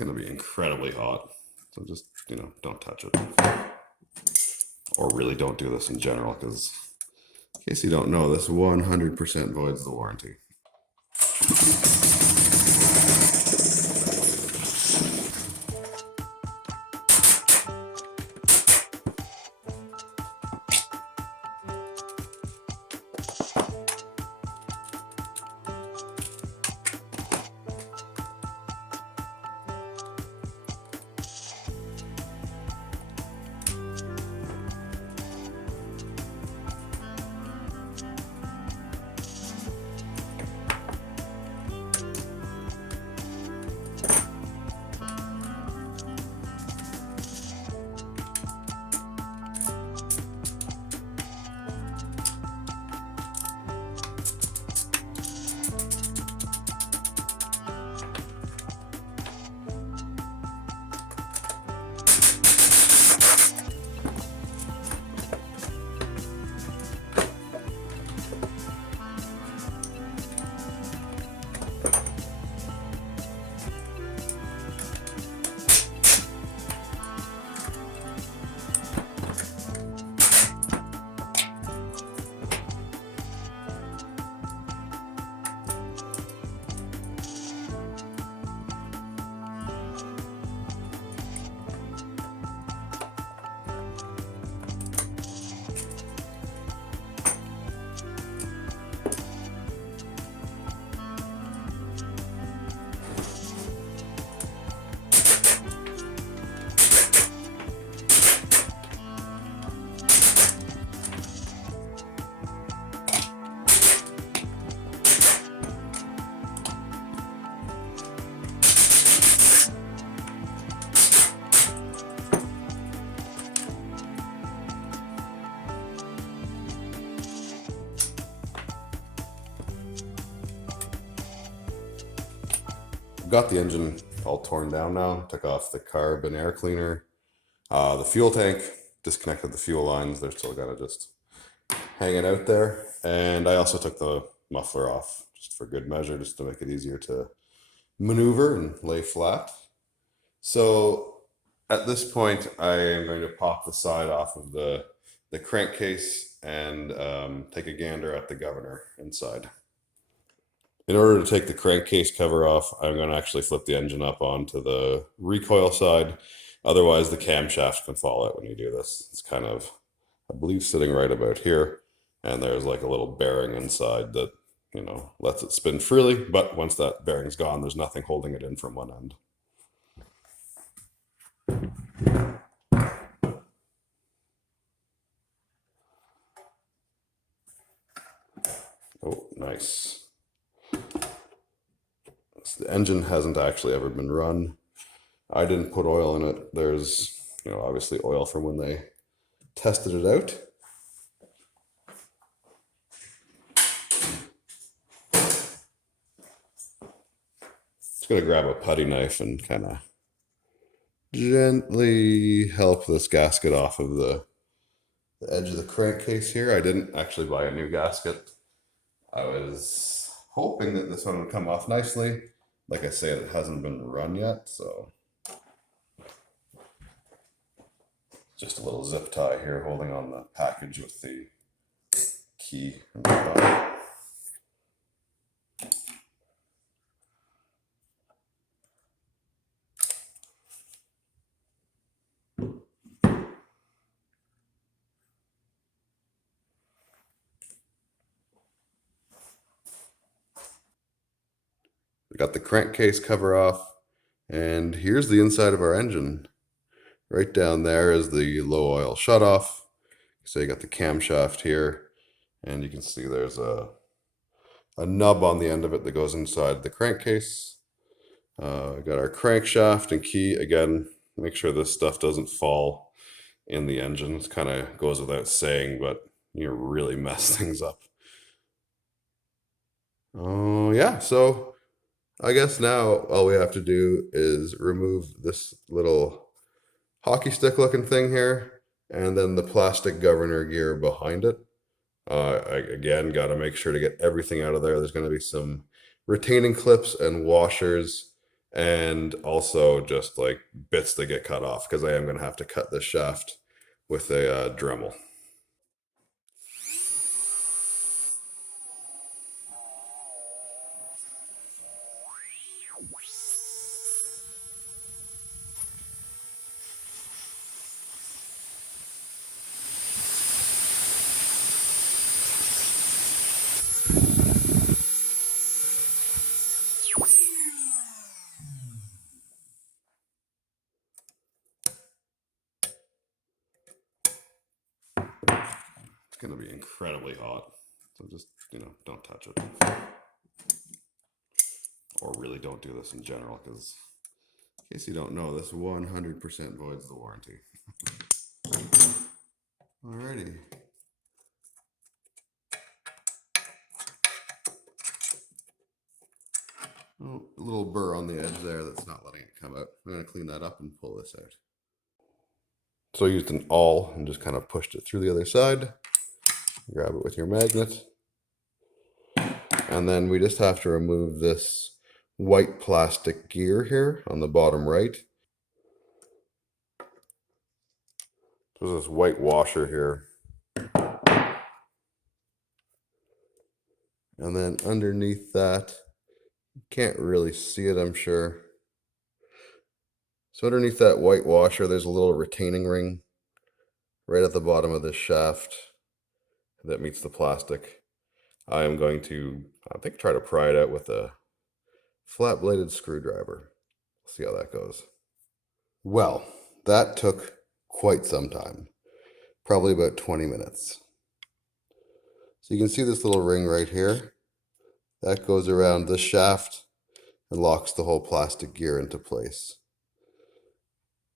going to be incredibly hot. So just, you know, don't touch it. Or really don't do this in general, because in case you don't know, this 100% voids the warranty. Got the engine all torn down now. Took off the carb and air cleaner. The fuel tank, disconnected the fuel lines. They're still kind of just hanging out there. And I also took the muffler off just for good measure, just to make it easier to maneuver and lay flat. So at this point, I am going to pop the side off of the crankcase and take a gander at the governor inside. In order to take the crankcase cover off, I'm going to actually flip the engine up onto the recoil side. Otherwise, the camshaft can fall out when you do this. It's kind of, I believe, sitting right about here. And there's like a little bearing inside that, you know, lets it spin freely. But once that bearing's gone, there's nothing holding it in from one end. Oh, nice. So the engine hasn't actually ever been run. I didn't put oil in it. There's, you know, obviously oil from when they tested it out. Just gonna grab a putty knife and kind of gently help this gasket off of the edge of the crankcase here. I didn't actually buy a new gasket. I was hoping that this one would come off nicely. Like I said, it hasn't been run yet, so just a little zip tie here holding on the package with the key and whatnot. We got the crankcase cover off, and here's the inside of our engine. Right down there is the low oil shutoff. So you got the camshaft here, and you can see there's a nub on the end of it that goes inside the crankcase. We got our crankshaft and key. Again, make sure this stuff doesn't fall in the engine. It kind of goes without saying, but you really mess things up. Oh yeah, so I guess now all we have to do is remove this little hockey stick looking thing here, and then the plastic governor gear behind it. Again, got to make sure to get everything out of there. There's going to be some retaining clips and washers and also just like bits that get cut off, because I am going to have to cut this shaft with a Dremel. It's going to be incredibly hot, so just, don't touch it. Or really don't do this in general, because in case you don't know, this 100% voids the warranty. Alrighty. Oh, a little burr on the edge there that's not letting it come out. I'm going to clean that up and pull this out. So I used an awl and just kind of pushed it through the other side. Grab it with your magnet. And then we just have to remove this white plastic gear here on the bottom right. There's this white washer here. And then underneath that, you can't really see it, I'm sure. So underneath that white washer, there's a little retaining ring right at the bottom of this shaft that meets the plastic. I am going to, I think, try to pry it out with a flat-bladed screwdriver. See how that goes. Well, that took quite some time, probably about 20 minutes. So you can see this little ring right here. That goes around this shaft and locks the whole plastic gear into place.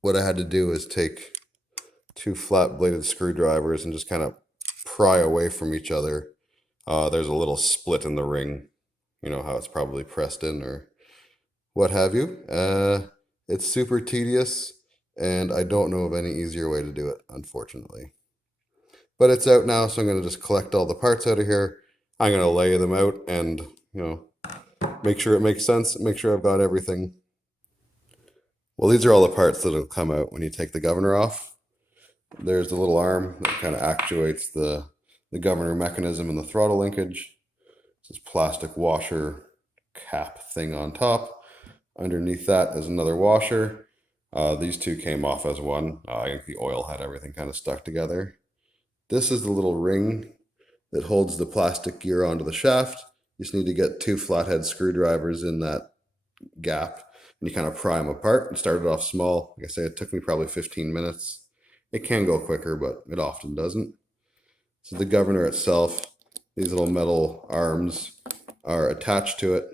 What I had to do is take two flat-bladed screwdrivers and just kind of pry away from each other. There's a little split in the ring. You know how it's probably pressed in or what have you. It's super tedious, and I don't know of any easier way to do it, unfortunately. But it's out now, so I'm going to just collect all the parts out of here. I'm going to lay them out and, make sure it makes sense, make sure I've got everything. Well, these are all the parts that'll come out when you take the governor off. There's the little arm that kind of actuates the governor mechanism and the throttle linkage. This plastic washer cap thing on top. Underneath that is another washer. These two came off as one. I think the oil had everything kind of stuck together. This is the little ring that holds the plastic gear onto the shaft. You just need to get two flathead screwdrivers in that gap, and you kind of pry them apart and start it off small. Like I say, it took me probably 15 minutes. It can go quicker, but it often doesn't. So the governor itself, these little metal arms are attached to it.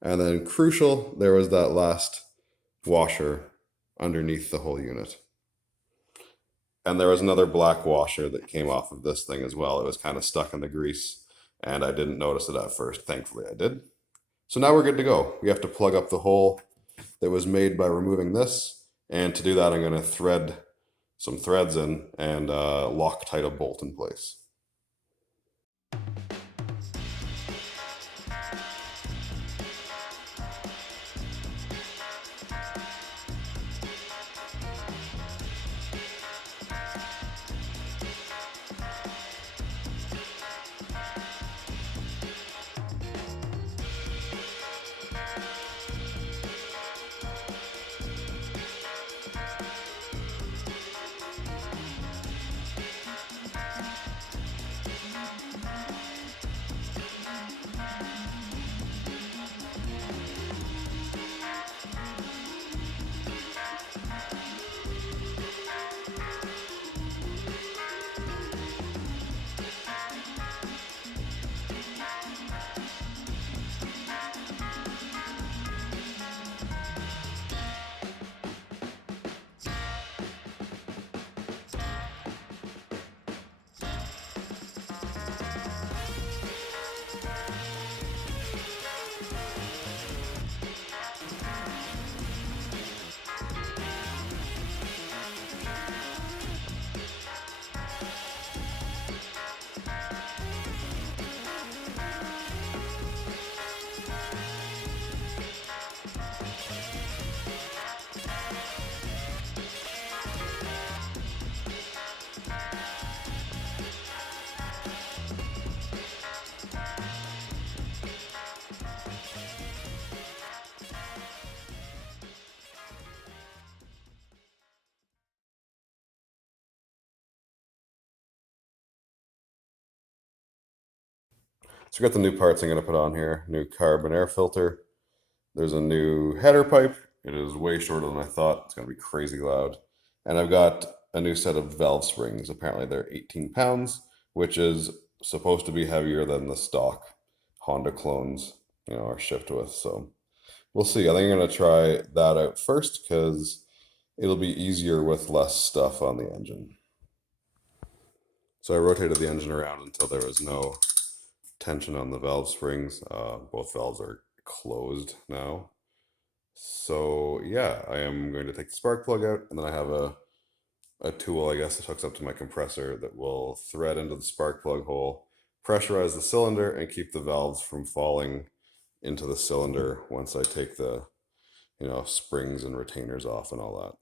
And then crucial, there was that last washer underneath the whole unit. And there was another black washer that came off of this thing as well. It was kind of stuck in the grease, and I didn't notice it at first. Thankfully, I did. So now we're good to go. We have to plug up the hole that was made by removing this. And to do that, I'm going to thread some threads in and Loctite a bolt in place. So we got the new parts I'm going to put on here. New carb and air filter. There's a new header pipe. It is way shorter than I thought. It's going to be crazy loud. And I've got a new set of valve springs. Apparently they're 18 pounds, which is supposed to be heavier than the stock Honda clones, are shipped with. So we'll see. I think I'm going to try that out first because it'll be easier with less stuff on the engine. So I rotated the engine around until there was no tension on the valve springs. Both valves are closed now. So yeah, I am going to take the spark plug out, and then I have a tool, I guess, that hooks up to my compressor that will thread into the spark plug hole, pressurize the cylinder, and keep the valves from falling into the cylinder once I take the, springs and retainers off and all that.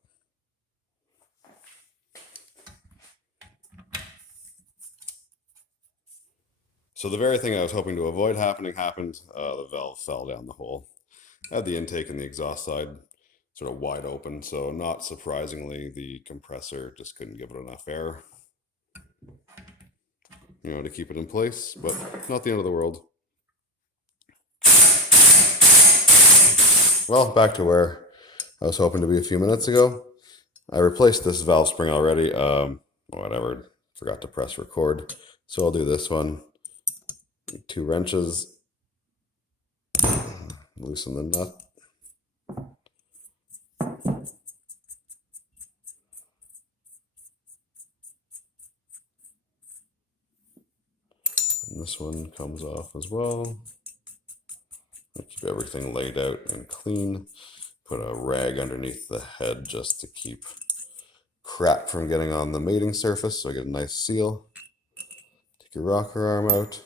So the very thing I was hoping to avoid happening happened. The valve fell down the hole. I had the intake and the exhaust side sort of wide open, so not surprisingly, the compressor just couldn't give it enough air, to keep it in place, but not the end of the world. Well, back to where I was hoping to be a few minutes ago. I replaced this valve spring already. Whatever, forgot to press record. So I'll do this one. 2 wrenches, loosen the nut. And this one comes off as well. I keep everything laid out and clean. Put a rag underneath the head just to keep crap from getting on the mating surface, so I get a nice seal. Take your rocker arm out.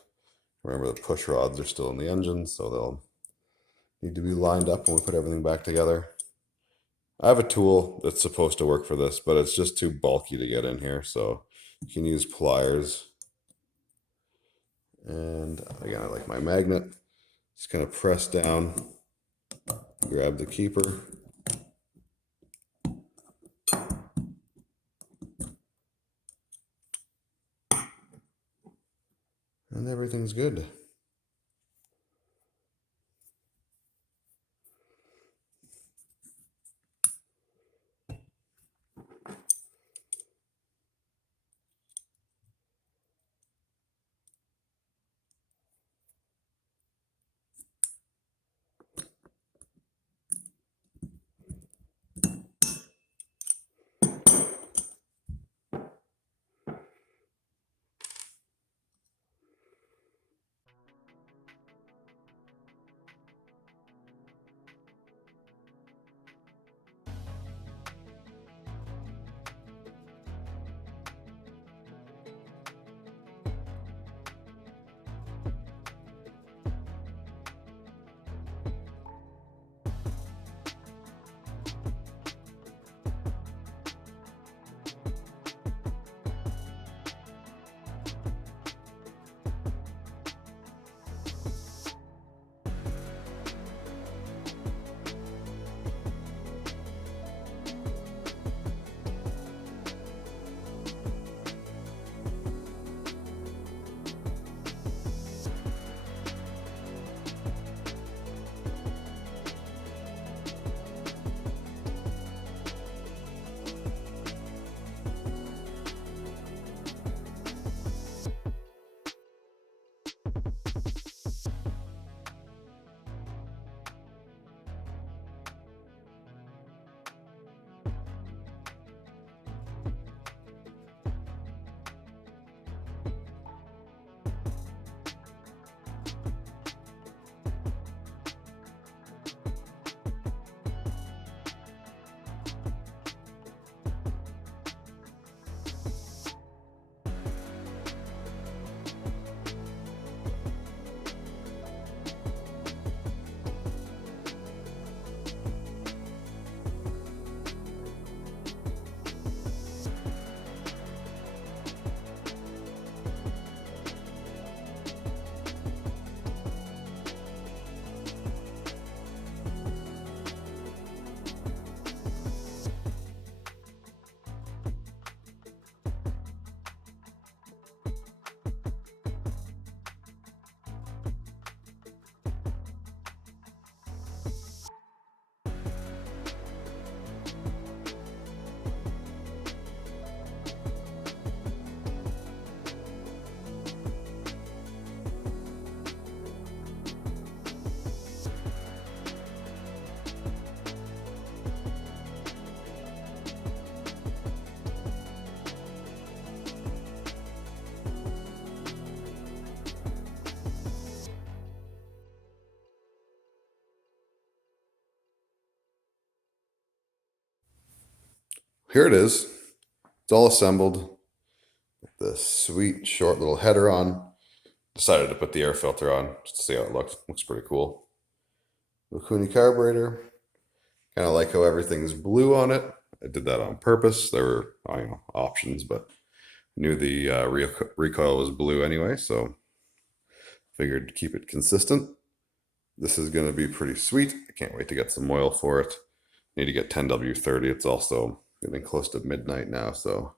Remember, the push rods are still in the engine, so they'll need to be lined up when we put everything back together. I have a tool that's supposed to work for this, but it's just too bulky to get in here, so you can use pliers. And again, I like my magnet. Just kind of press down, grab the keeper. And everything's good. here it is. It's all assembled. The sweet short little header on. Decided to put the air filter on just to see how it looks. Looks pretty cool. Mikuni carburetor. Kind of like how everything's blue on it. I did that on purpose. There were options, but knew the recoil was blue anyway, so figured to keep it consistent. This is going to be pretty sweet. I can't wait to get some oil for it. Need to get 10W30. It's also getting close to midnight now, so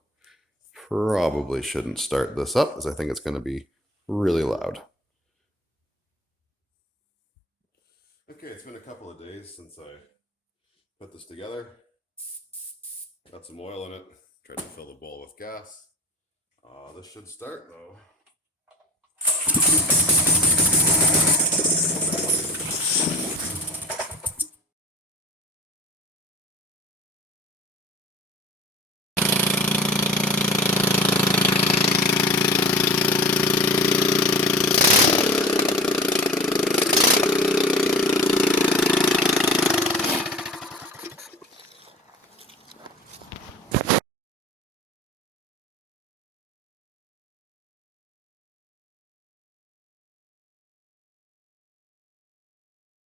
probably shouldn't start this up as I think it's going to be really loud. Okay, it's been a couple of days since I put this together. Got some oil in it. Tried to fill the bowl with gas. This should start though.